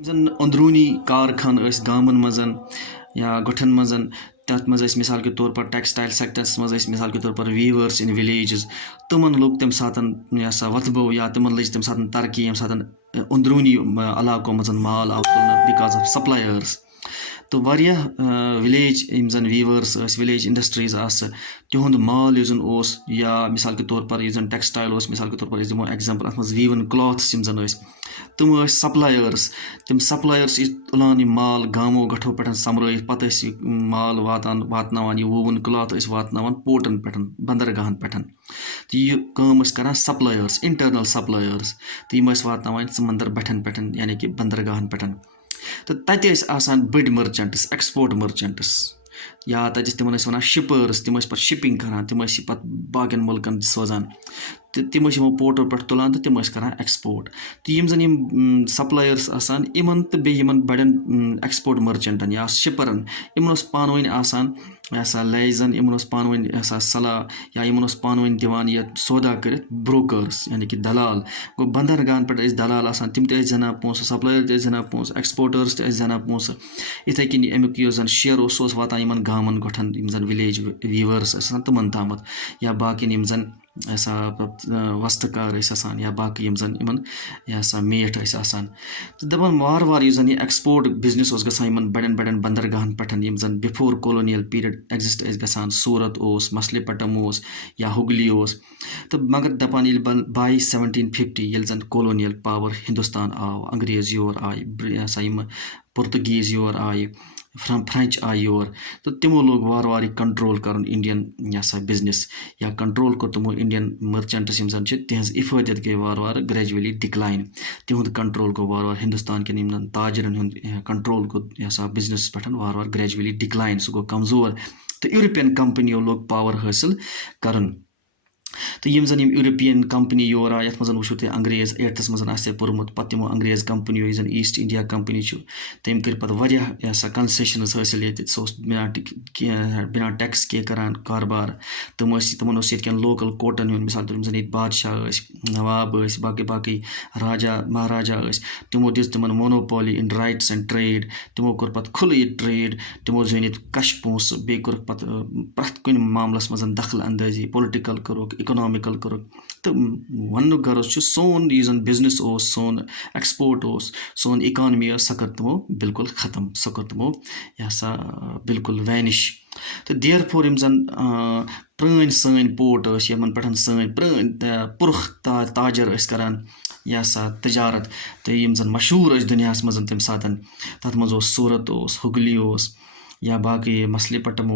जन अंदरूनी कारखान गामन मजन या गठन मजन तथ मज मिसाल के तौर पर टेक्सटाइल सेक्टर्स मज मिसाल के तौर पर वीवर्स इन विलेजेस तमन लोग तम सात वतबो या तमन लज तम सात तरक्की यम सात अंदरूनी इलाकों मज माल आव तुलना बिकॉज ऑफ सप्लायर्स तो वारिया विलेज यम जन वीवर्स विलेज इंडस्ट्रीज तिहुंद माल जन या मिसाल के तौर पर जन टेक्सटाइल मिसाल के तौर पर दिमो एग्जांपल अत मज वीवन क्लॉथ्स यम जन तम सप्लायर्स तम सप्लायर्स तुलान माल गामो गठो पे समर पे माल वातान वोवन क्लॉथ वातान पोर्टन पे बंदरगाहन पे तो यह कर सप्लायर्स इंटरनल सप्लायर्स तो यम वातान समंदर बठन पे यानी कि बंदरगाहन पे तो तत बड़ मर्चेंट्स एक्सपोर्ट मर्चेंट्स या तत तिमन वन शिपर्स तम पे शिपिंग करान तम पे बाकिन मुल्कन सोजान तो तम पोर्टो पे तुलान तो तम कर एक्सपोर्ट तो यम जन सप्लायर्स इन तो बेन बड़न एक्सपोर्ट मर्चेंटन या शिपरन इन पान वन लाइजन इन पान वन सलाह या इन पान वन दिवान यह सौदा कर ब्रोकर्स यानी कि दलाल गो बंदरगाहन पे दलाल तम तना पोस सप्लायर तना पोस एक्सपोर्टर्स तना पोस इथे कन अमुक जन शेयर वातान इन गामन गठन जन विलेज वीवर्स तमन तामत या बाकी जन वस्तकार या बाकी जन इन मेट तो दपान वार वार जन एक्सपोर्ट बिजनेस गसान बड़न बड़न बंदरगाहन पे जन बिफोर कॉलोनियल पीरियड एग्जिस्ट गसान सूरत मसलीपट्टम या हुगली तो मगर दपान बाय 1750 ये जन कॉलोनियल पावर हिंदुस्तान आव अंग्रेज your I Portuguese your I French I your तो तिमो लोग वार वार कंट्रोल कर इंडियन बिजनेस या कंट्रोल कर तमो इंडियन मर्चेंट्स यम तिहज इफादत गई वार वार ग्रेजुअली डिक्लाइन तिहुंद कंट्रोल गो वार वार हिंदुस्तान के ताजरन हुंद कंट्रोल गो बिजनेस पे वार वार ग्रेजुअली डिक्लाइन सह गो कमजोर तो यूरोपियन कंपनियों लोग पावर हासिल करन तो यम जन यूरोपियन कंपनी योर आय ये वो तुम अंग्रेज 8th मज पोर्मुत पे तमो अंग्रेज कंपनियों जन ईस्ट इंडिया कंपनी तम कर पे कंसेशन हासिल ये बिना टैक्स के करान कारबार तमन लोकल कोर्टन हूँ मिसाल तुम जन बादशाह नवाब बाकी बाकी राजा महाराजा तमो दिस तिमन monopoly in rights and trade तमो कोर पे खुल ट्रेड तमो जन कश पोस बे कोर पे प्रथ कुन मामलस मज दखल अंदाजी पॉलिटिकल करो इकोनॉमिकल करो तो वन गर्ज सोन यह बिजनेस सोन एक्सपोर्ट सोन इकानमी सह कर तमो बिल्कुल ख़त्म सह कर तमो यह बिल्कुल वैनिश तो देयर फोर यम जन प्रण सन पोर्ट यमन पे सन प्रण पुरख ताजर करान यह तजारत तो यम जन मशहूर दुनिया मज तम सात तथ मज सूरत हुगली या बाकी मसलीपट्टम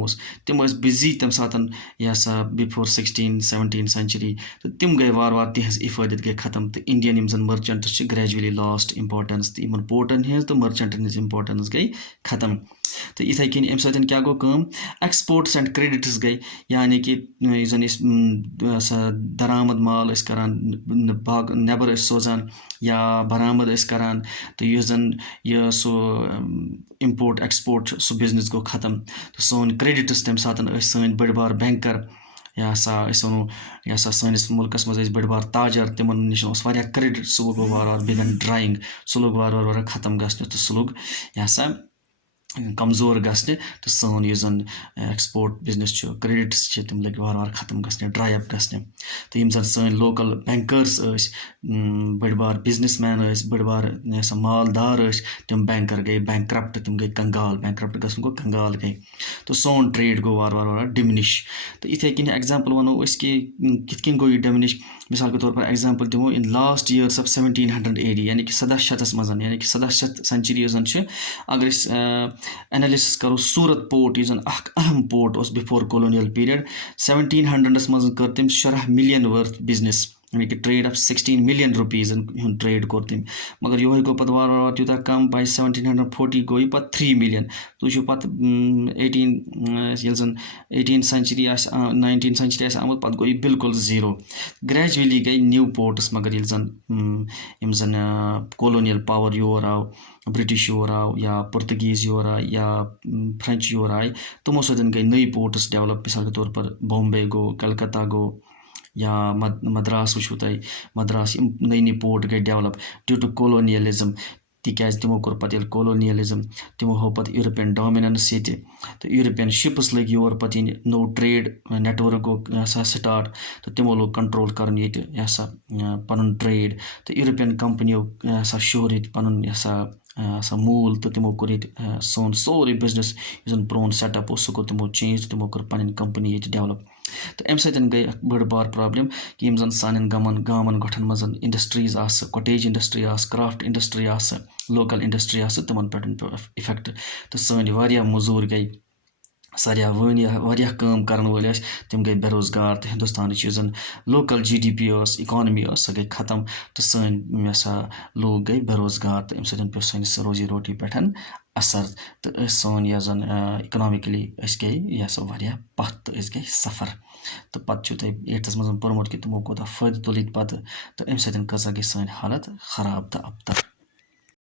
तम बिजी तम सात यह बिफोर 16-17 सेंचुरी तो तम गई वार वार तिहज इफादत गई खत्म तो इंडियन यम जन मर्चेंट्स ग्रेजुअली लॉस्ट इंपॉर्टेंस तो इन पोर्टन हज तो मर्चेंटन हज इंपॉर्टेंस गई खत्म तो इथे कन अम सत क्या गो एक्सपोर्ट्स एंड क्रेडिट्स गई यानी कि जन दरामद माल करान नबर सोजान या बरामद करान तो यह जन यह सो इम्पोर्ट एक्सपोर्ट सो बिजनेस गो ख़त्म तो सोन क्रेडिट्स तम सात सन बड़ बार बैंकर यह वो यह सैनिस मुल्कस मज बड़ बार ताजर तिमन नश क्रेडिट सह गो वार वार बिगन ड्राइंग सह लोग वार वार ख़त्म गो तो सह लोग यह कमजोर गसने तो सोन यह जन एक्सपोर्ट बिजनेस क्रेडिट्स तम लग वार वार ख़त्म गसने ड्राई अप गसने तो यम जन सन लोकल बैंकर्स बड़ बार बिजनेस मैन बड़ बार मालदार तम बैंकर गए बैंक्रप्ट तम गई कंगाल बैंक्रप्ट गसन गो कंगाल गई तो सोन ट्रेड गो वार वार वार डिमिनिश तो इथे कन एग्जाम्पल वनो कि कित कन गो यह डिमिनिश मिसाल के तौर पर एग्जाम्पल दिमो in last years of 1700 AD यानी कि 17 शतस मज यानी कि 17 सेंचुरी जन अगर एनालिसिस करो सूरत पोर्ट यह जन अहम पोर्ट बिफोर कॉलोनियल पीरियड 1700 मज कर तम 18 मिलियन वर्थ बिजनेस यानी कि trade off 16 million rupees trade core तम मगर यह गो पे वार वार तूत कम बाय 1740 गो पे 3 मिलियन तुझु पे 18 सेंचुरी 19 सेंचुरी आमुत पे गो यह बिल्कुल जीरो ग्रेजुअली गई न्यू पोर्ट्स मगर ये जन कॉलोनियल पावर योर आव ब्रिटिश योर आव या पुर्तगीज योर आय या फ्रेंच योर आय तमो सदन गई नई पोर्ट्स डेवलप मिसाल के तौर पर बॉम्बे गो कलकत्ता गो या मद्रास वो तुम मद्रास नई नई पोर्ट गई डेवलप ड्यू टू कॉलोनियलिज्म تِکیٛازِ تِمو کوٚر پَتہٕ ییٚلہِ کولونیَلِزم تِمو ہوو پَتہٕ یوٗروپین ڈامِنَنس ییٚتہِ تہٕ یوٗروپین شِپٕس لٔگۍ یور پَتہٕ یِنہِ نوٚو ٹرٛیڈ نیٹؤرٕک گوٚو یہِ ہسا سٹاٹ تہٕ تِمو لوگ کَنٹرول کَرُن ییٚتہِ یہِ ہسا پَنُن ٹرٛیڈ تہٕ یوٗروپین کَمپٔنیو یہِ ہسا شوٗر ییٚتہِ پَنُن یہِ ہسا موٗل تہٕ تِمو کوٚر ییٚتہِ سون سورُے بِزنِس یُس زَن پرٛون سیٹ اَپ اوس سُہ کوٚر تِمو چینٛج تہٕ تِمو کوٚر پَنٕنۍ کَمپٔنی ییٚتہِ ڈیولَپ تہٕ اَمہِ سۭتۍ گٔے اَکھ بٔڑ بار پرٛابلِم کہِ یِم زَن سانٮ۪ن گامَن گۄٹھَن منٛز اِنڈَسٹرٛیٖز آسہٕ کۄٹیج اِنڈَسٹِرٛی آسہٕ کرٛافٹ اِنڈَسٹِرٛی آسہٕ لوکَل اِنڈَسٹِرٛی آسہٕ تِمَن پٮ۪ٹھ پیوٚو اِفٮ۪کٹ تہٕ سٲنۍ واریاہ موٚزوٗر گٔے واریاہ کٲم کَرَن وٲلۍ ٲسۍ تِم گٔے بے روزگار تہٕ ہِندُستانٕچ یُس زَن لوکَل جی ڈی پی ٲس اِکانمی ٲس سۄ گٔے ختم تہٕ سٲنۍ یہِ ہسا لوٗکھ گٔے بے روزگار تہٕ اَمہِ سۭتۍ پیوٚو سٲنِس روزی روٹی پٮ۪ٹھ اَثر تہٕ أسۍ سٲنۍ یۄس زَن اِکنامِکٔلی أسۍ گٔے یہِ ہسا واریاہ پَتھ تہٕ أسۍ گٔے سفر تہٕ پَتہٕ چھُو تۄہہِ 8تھَس منٛز پوٚرمُت کہِ تِمو کوٗتاہ فٲیدٕ تُل ییٚتہِ پَتہٕ تہٕ اَمہِ سۭتۍ کۭژاہ گٔے سٲنۍ حالت خراب تہٕ اَبتر